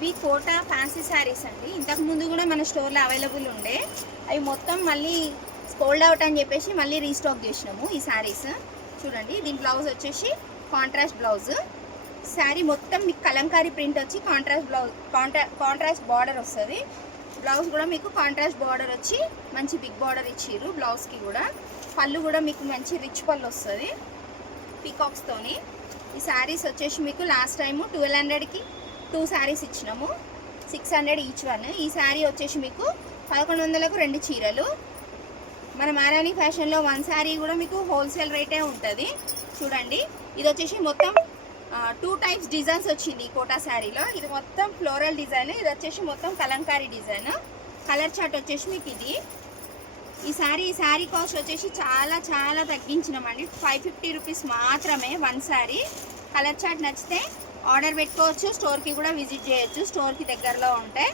ఇవి quota fancy saris అండి. ఇంతకు ముందు కూడా మన స్టోర్లో అవైలబుల్ ఉండే, అవి మొత్తం మళ్ళీ స్కోల్డ్ అవుట్ అని చెప్పేసి మళ్ళీ రీస్టాక్ చేసినాము ఈ శారీస్. చూడండి, దీని బ్లౌజ్ వచ్చేసి కాంట్రాస్ట్ బ్లౌజ్. శారీ మొత్తం మీకు కలంకారీ ప్రింట్ వచ్చి కాంట్రాస్ట్ బ్లౌజ్, కాంట్రాస్ట్ బార్డర్ వస్తుంది. బ్లౌజ్ కూడా మీకు కాంట్రాస్ట్ బార్డర్ వచ్చి మంచి బిగ్ బార్డర్ ఇచ్చిర్రు బ్లౌజ్కి కూడా. పళ్ళు కూడా మీకు మంచి రిచ్ పళ్ళు వస్తుంది పీకాక్స్తోని. ఈ శారీస్ వచ్చేసి మీకు లాస్ట్ టైము 1200కి 2 శారీస్ ఇచ్చినాము, 600 ఈచ్ వన్. ఈ శారీ వచ్చేసి మీకు 1100కు 2 చీరలు. మన మారాణి ఫ్యాషన్లో 1 శారీ కూడా మీకు హోల్సేల్ రేటే ఉంటుంది. చూడండి, ఇది వచ్చేసి మొత్తం 2 టైప్స్ డిజైన్స్ వచ్చింది ఈ కోటా శారీలో. ఇది మొత్తం ఫ్లోరల్ డిజైన్, ఇది వచ్చేసి మొత్తం కలంకారీ డిజైన్. కలర్ చార్ట్ వచ్చేసి మీకు ఇది. ఈ శారీ కాస్ట్ వచ్చేసి చాలా చాలా తగ్గించినామండి, 550 రూపీస్ మాత్రమే 1 శారీ. కలర్ చార్ట్ నచ్చితే ఆర్డర్ పెట్టుకోవచ్చు, స్టోర్కి కూడా విజిట్ చేయొచ్చు, స్టోర్కి దగ్గరలో ఉంటే.